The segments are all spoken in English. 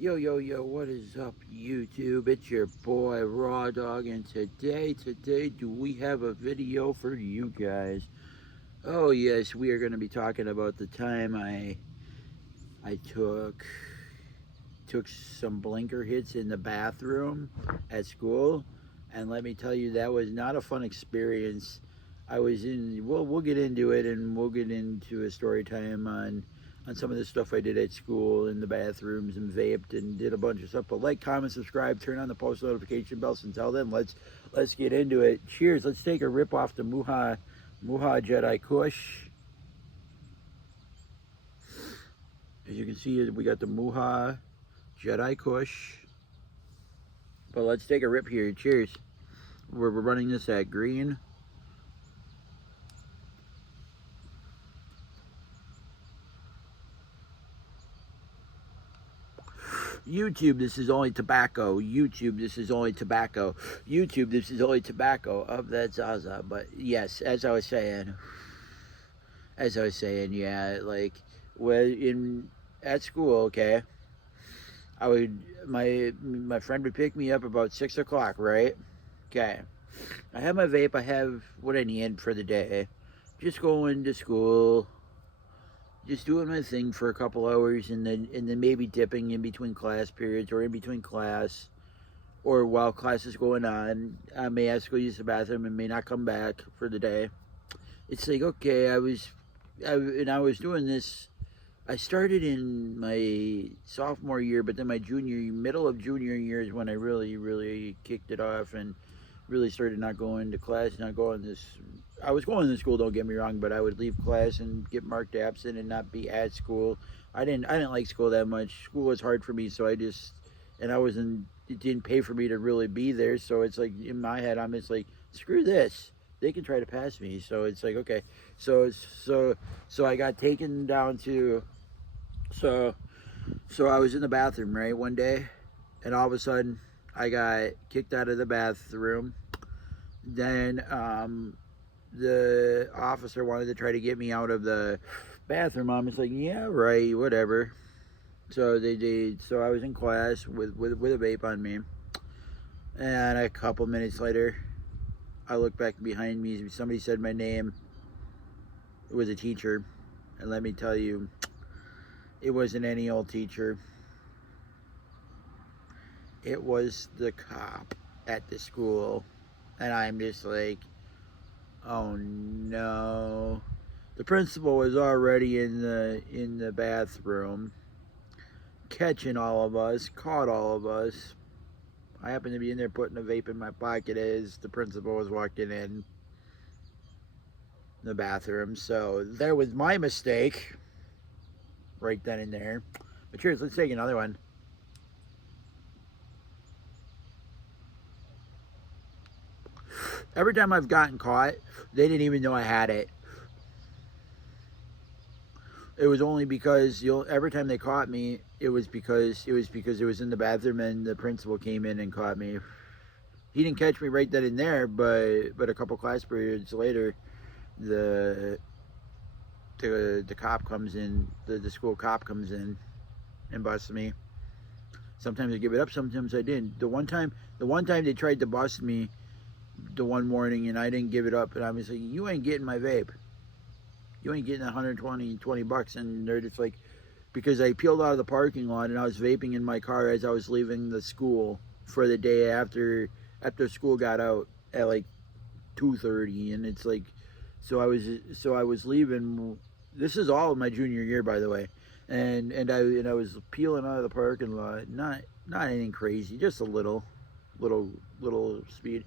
Yo, yo, yo, what is up, YouTube? It's your boy, Raw Dog, and today, do we have a video for you guys? Oh, yes, we are going to be talking about the time I took some blinker hits in the bathroom at school, and let me tell you, that was not a fun experience. I was in. We'll get into it, and we'll get into a story time on some of the stuff I did at school in the bathrooms and vaped and did a bunch of stuff. But like, comment, subscribe, turn on the post notification bells. Until then, let's get into it. Cheers. Let's take a rip off the Muha Jedi Kush. As you can see, we got the Muha Jedi Kush. But let's take a rip here. Cheers. We're running this at green. YouTube, this is only tobacco. YouTube, this is only tobacco. YouTube, this is only tobacco of that Zaza. But yes, as I was saying, yeah, like when in at school, okay, I would my friend would pick me up about 6 o'clock, right? Okay, I have my vape. I have what I need for the day. Just going to school, just doing my thing for a couple hours, and then maybe dipping in between class periods or in between class or while class is going on. I may have to go use the bathroom and may not come back for the day. It's like, okay, I was doing this. I started in my sophomore year, but then my middle of junior year is when I really kicked it off and really started not going to class, not going this. I was going to school, don't get me wrong, but I would leave class and get marked absent and not be at school. I didn't like school that much. School was hard for me, so I just and I wasn't. It didn't pay for me to really be there, so it's like in my head, I'm just like, screw this. They can try to pass me, so it's like, okay. So I got taken down to so so I was in the bathroom, right, one day, and all of a sudden I got kicked out of the bathroom. Then the officer wanted to try to get me out of the bathroom. I'm just like, yeah, right, whatever. So they did. So I was in class with a vape on me, and a couple minutes later, I look back behind me. Somebody said my name. It was a teacher, and let me tell you, it wasn't any old teacher. It was the cop at the school, and I'm just like, oh no. The principal was already in the bathroom, catching all of us, caught all of us. I happened to be in there putting a vape in my pocket as the principal was walking in the bathroom. So there was my mistake right then and there. But cheers, let's take another one. Every time I've gotten caught, they didn't even know I had it. It was only because every time they caught me, it was in the bathroom and the principal came in and caught me. He didn't catch me right then and there, but a couple class periods later, the the cop comes in, the school cop comes in and busts me. Sometimes I give it up, sometimes I didn't. The one time they tried to bust me, the one morning, and I didn't give it up, and I was like, you ain't getting my vape. You ain't getting 120 bucks, and they're just like, because I peeled out of the parking lot and I was vaping in my car as I was leaving the school for the day after school got out at like 2:30, and it's like, so I was leaving. This is all of my junior year, by the way, and I was peeling out of the parking lot, not anything crazy, just a little little speed,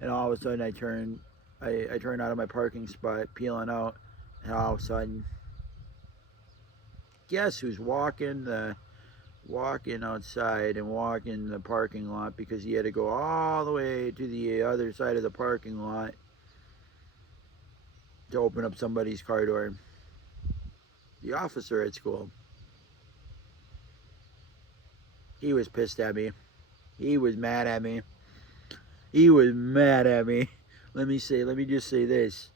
and all of a sudden I turn out of my parking spot, peeling out, and all of a sudden, guess who's walking outside and walking the parking lot because he had to go all the way to the other side of the parking lot to open up somebody's car door. The officer at school. He was pissed at me. He was mad at me. He was mad at me. Let me just say this.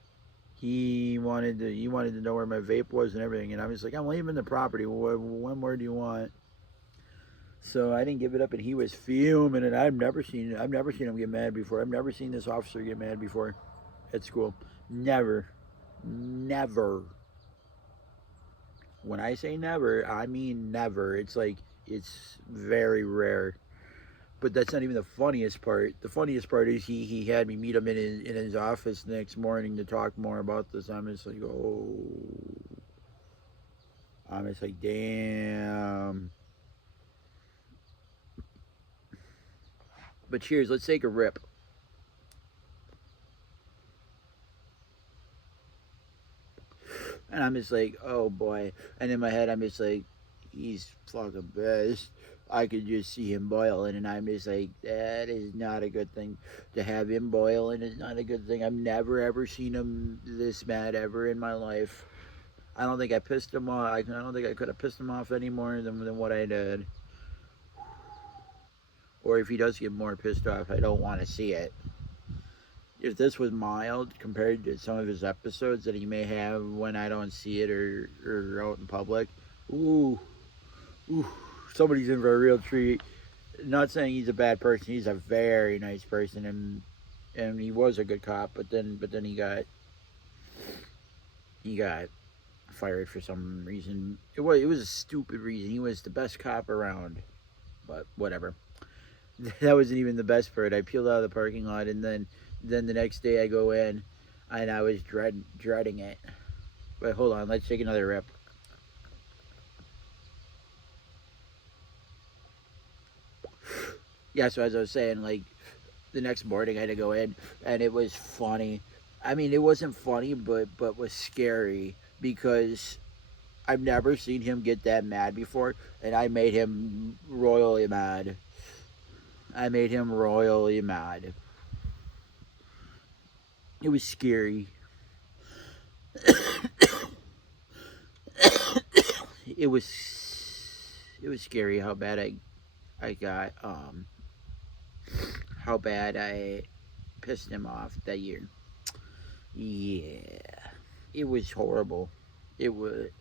He wanted to know where my vape was and everything, and I was like, I'm leaving the property. When more do you want? So I didn't give it up, and he was fuming. And I've never seen him get mad before. I've never seen this officer get mad before at school. Never, never. When I say never, I mean never. It's like it's very rare. But that's not even the funniest part. The funniest part is he had me meet him in his office the next morning to talk more about this. I'm just like, oh. I'm just like, damn. But cheers, let's take a rip. And I'm just like, oh boy. And in my head, I'm just like, he's fucking pissed. I could just see him boiling, and I'm just like, that is not a good thing. To have him boiling is not a good thing. I've never ever seen him this mad ever in my life. I don't think I pissed him off. I don't think I could have pissed him off any more than what I did. Or if he does get more pissed off, I don't want to see it. If this was mild compared to some of his episodes that he may have when I don't see it or out in public, ooh, somebody's in for a real treat. Not saying he's a bad person. He's a very nice person, and he was a good cop. But then he got fired for some reason. It was a stupid reason. He was the best cop around, but whatever. That wasn't even the best part. I peeled out of the parking lot, and then the next day I go in, and I was dreading it. But hold on, let's take another rip. Yeah, so as I was saying, like, the next morning I had to go in, and it was funny. I mean, it wasn't funny, but was scary, because I've never seen him get that mad before, and I made him royally mad. I made him royally mad. It was scary. it was scary how bad I got how bad I pissed him off that year. Yeah. It was horrible.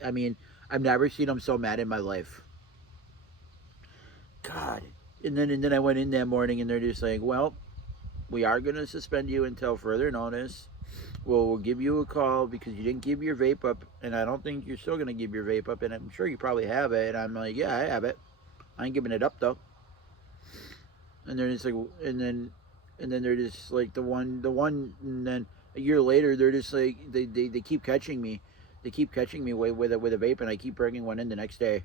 I mean, I've never seen him so mad in my life. God. And then I went in that morning, and they're just like, well, we are going to suspend you until further notice. We'll give you a call because you didn't give your vape up, and I don't think you're still going to give your vape up, and I'm sure you probably have it. And I'm like, yeah, I have it. I ain't giving it up, though. And they're just like, and then they're just like the one, and then a year later, they're just like, they keep catching me. They keep catching me with a vape, and I keep bringing one in the next day.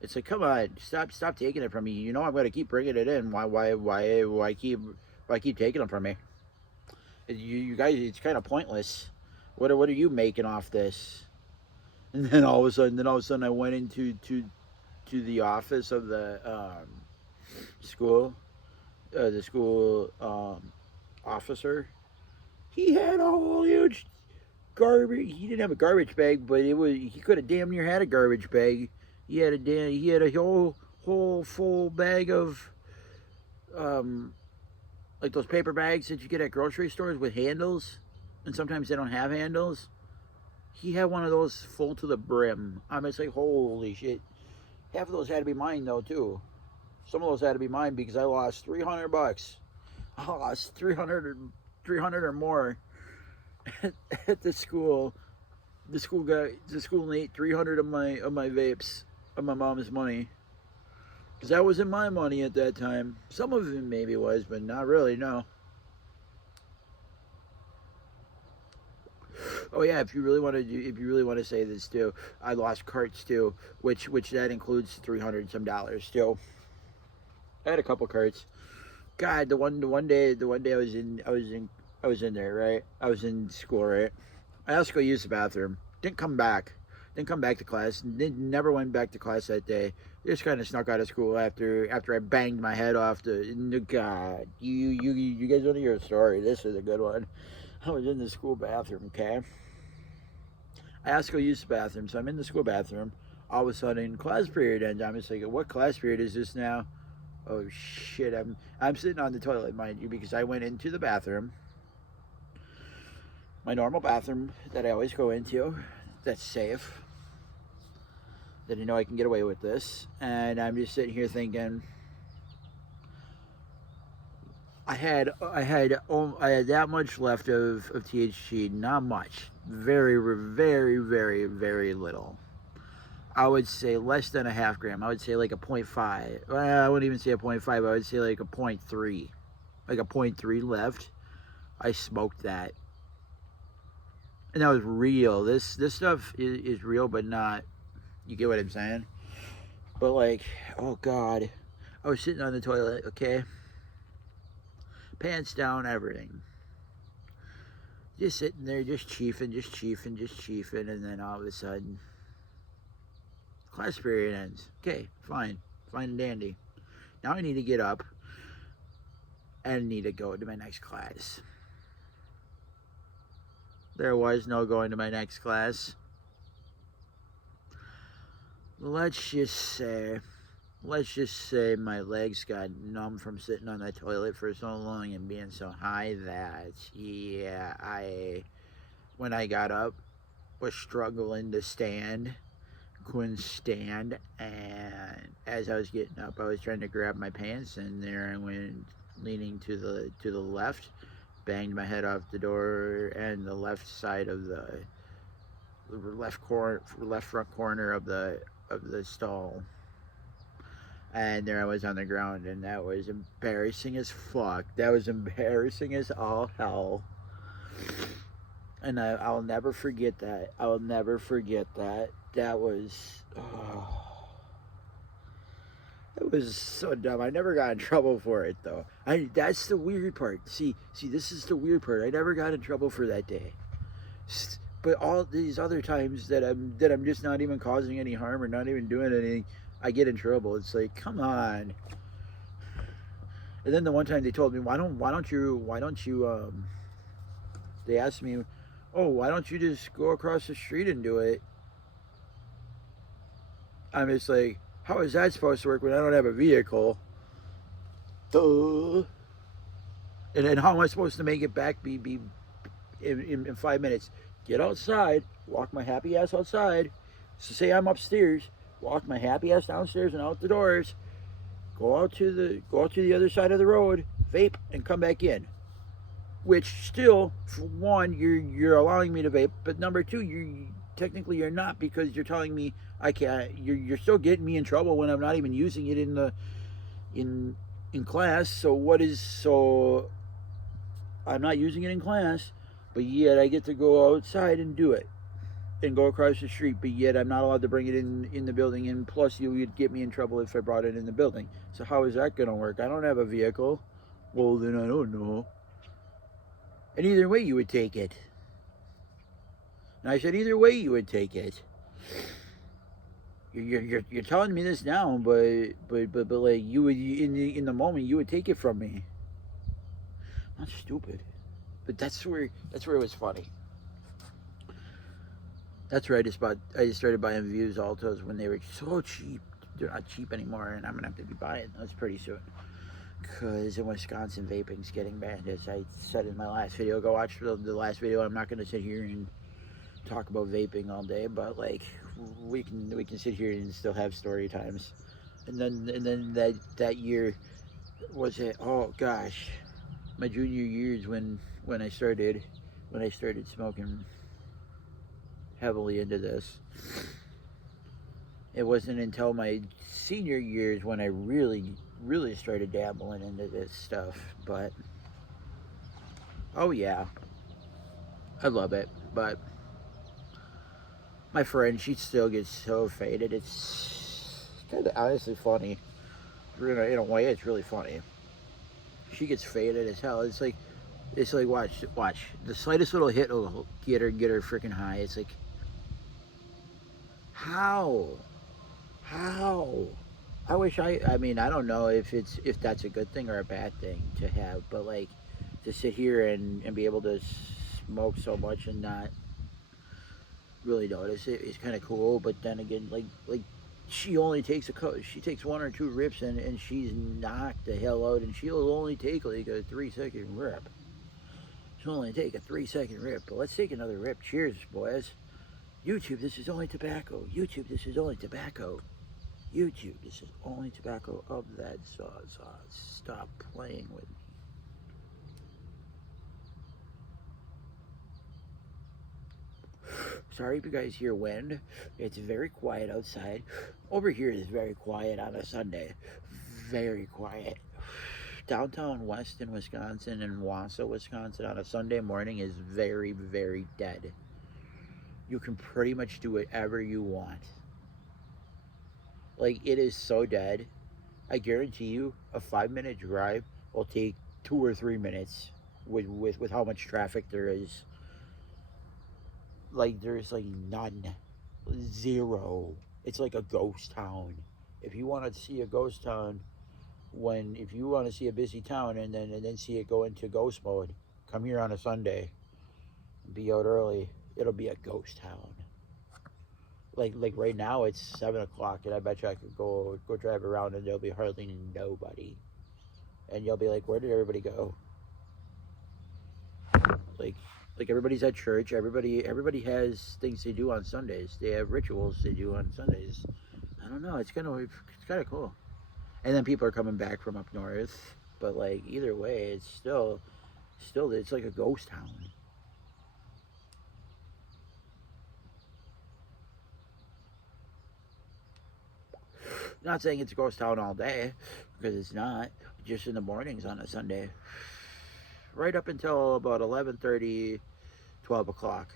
It's like, come on, stop taking it from me. You know I'm going to keep bringing it in. Why keep taking them from me? You guys, it's kind of pointless. What are you making off this? And then all of a sudden, I went into the office of the school, officer. He had a whole huge garbage. He didn't have a garbage bag, but he could have damn near had a garbage bag. He had a whole full bag of like those paper bags that you get at grocery stores with handles, and sometimes they don't have handles. He had one of those full to the brim. I'm just like, holy shit. Half of those had to be mine though too. Some of those had to be mine because I lost $300. I lost 300 or more at the school. The school ate 300 of my vapes of my mom's money. Because that wasn't my money at that time. Some of it maybe was, but not really, no. Oh yeah, if you really want to say this too, I lost carts too, which that includes $300 some too. I had a couple carts. God, the one day I was in there, right? I was in school, right? I asked to go use the bathroom. Didn't come back to class. Never went back to class that day. Just kind of snuck out of school after I banged my head off God, you guys want to hear a story? This is a good one. I was in the school bathroom, okay? I asked to go use the bathroom, so I'm in the school bathroom. All of a sudden, class period ends. I'm just thinking, what class period is this now? Oh shit, I'm sitting on the toilet, mind you, because I went into the bathroom. My normal bathroom that I always go into, that's safe. That I know I can get away with this. And I'm just sitting here thinking, I had that much left of THC, not much, very very very very little. I would say less than a half gram. I would say like a point 0.5. Well, I wouldn't even say a point 0.5. I would say like a point 0.3, like a point 0.3 left. I smoked that, and that was real. This stuff is real, but not. You get what I'm saying? But like, oh god, I was sitting on the toilet. Okay, pants down, everything. Just sitting there, just chiefing, just chiefing, just chiefing, and then all of a sudden, class period ends. Okay, fine, fine and dandy. Now I need to get up and need to go to my next class. There was no going to my next class. Let's just say my legs got numb from sitting on that toilet for so long and being so high that, yeah, when I got up, was struggling to stand, couldn't stand, and as I was getting up, I was trying to grab my pants, and there I went, leaning to the left, banged my head off the door and the left side of the left front corner of the stall, and there I was on the ground, and that was embarrassing as fuck. That was embarrassing as all hell, and I'll never forget that. I will never forget that. That was, oh, it was so dumb. I never got in trouble for it though. That's the weird part. See, this is the weird part. I never got in trouble for that day. But all these other times that I'm just not even causing any harm or not even doing anything, I get in trouble. It's like, come on. And then the one time they told me, why don't you they asked me, oh, why don't you just go across the street and do it? I'm just like, how is that supposed to work when I don't have a vehicle? Duh. And then how am I supposed to make it back be in 5 minutes? Get outside, walk my happy ass outside. So say I'm upstairs, walk my happy ass downstairs and out the doors. Go out to the other side of the road, vape, and come back in. Which still, for one, you're allowing me to vape, but number two, you're not, because you're telling me I can't. You're still getting me in trouble when I'm not even using it in class. So I'm not using it in class, but yet I get to go outside and do it and go across the street, but yet I'm not allowed to bring it in the building, and plus you would get me in trouble if I brought it in the building. So how is that going to work? I don't have a vehicle. Well, then I don't know. And either way you would take it. And I said, either way you would take it. You're telling me this now, but like, you would, in the moment, you would take it from me. I'm not stupid, but that's where it was funny. That's where I just started buying Views Altos when they were so cheap. They're not cheap anymore, and I'm gonna have to be buying those pretty soon. Because in Wisconsin, vaping's getting banned. As I said in my last video, go watch the last video. I'm not gonna sit here and talk about vaping all day, but like, we can sit here and still have story times. And then that year, was it? Oh gosh, my junior years when I started smoking heavily into this. It wasn't until my senior years when I really started dabbling into this stuff. But oh yeah, I love it. But my friend, she still gets so faded. It's kind of honestly funny. In a way, it's really funny. She gets faded as hell. It's like watch. The slightest little hit will get her freaking high. It's like, how? I wish I mean, I don't know if that's a good thing or a bad thing to have, but like, to sit here and be able to smoke so much and not really notice it is kind of cool. But then again, like she only takes she takes 1 or 2 rips and she's knocked the hell out, and she'll only take like a 3-second rip. She'll only take a 3-second rip. But let's take another rip. Cheers, boys. YouTube, this is only tobacco. YouTube, this is only tobacco. YouTube, this is only tobacco of that sauce. Stop playing with me. Sorry if you guys hear wind. It's very quiet outside. Over here is very quiet on a Sunday. Very quiet. Downtown Weston, Wisconsin and Wausau, Wisconsin on a Sunday morning is very, very dead. You can pretty much do whatever you want. Like, it is so dead. I guarantee you a 5 minute drive will take 2 or 3 minutes with how much traffic there is. Like, there's like none. Zero. It's like a ghost town. If you want to see a ghost town, if you want to see a busy town and then see it go into ghost mode, come here on a Sunday. Be out early. It'll be a ghost town. Like right now it's 7 o'clock and I bet you I could go drive around and there'll be hardly nobody. And you'll be like, where did everybody go? Like everybody's at church. Everybody has things they do on Sundays. They have rituals they do on Sundays. I don't know. It's kind of cool. And then people are coming back from up north. But like either way, it's still it's like a ghost town. Not saying it's a ghost town all day, because it's not. Just in the mornings on a Sunday. Right up until about 11:30, 12 o'clock.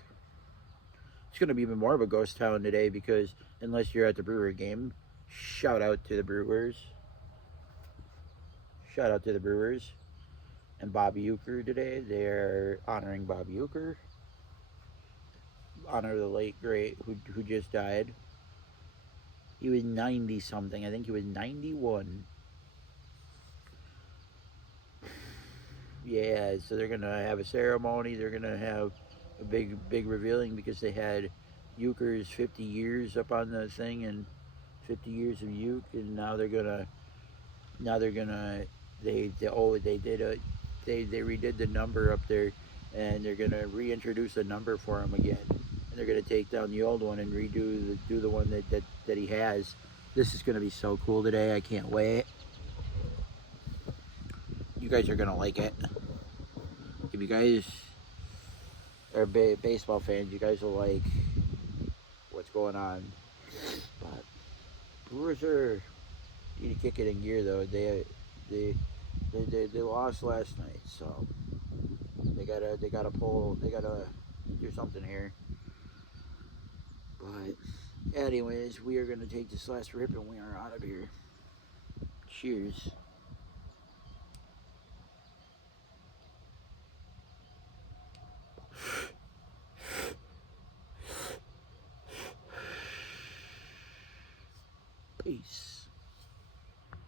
It's going to be even more of a ghost town today because unless you're at the Brewer game, shout out to the Brewers. Shout out to the Brewers and Bobby Uecker today. They're honoring Bobby Uecker. Honor the late great who just died. He was 90 something. I think he was 91. Yeah, so they're going to have a ceremony. They're going to have a big revealing because they had Uecker's 50 years up on the thing and 50 years of Ueck, and they redid the number up there, and they're gonna reintroduce a number for him again, and they're gonna take down the old one and do the one that he has. This is gonna be so cool today. I can't wait. You guys are gonna like it. If you guys are baseball fans, you guys will like what's going on. But Brewers need to kick it in gear though. They lost last night, so they gotta do something here. But anyways, we are gonna take this last rip and we are out of here. Cheers. Peace.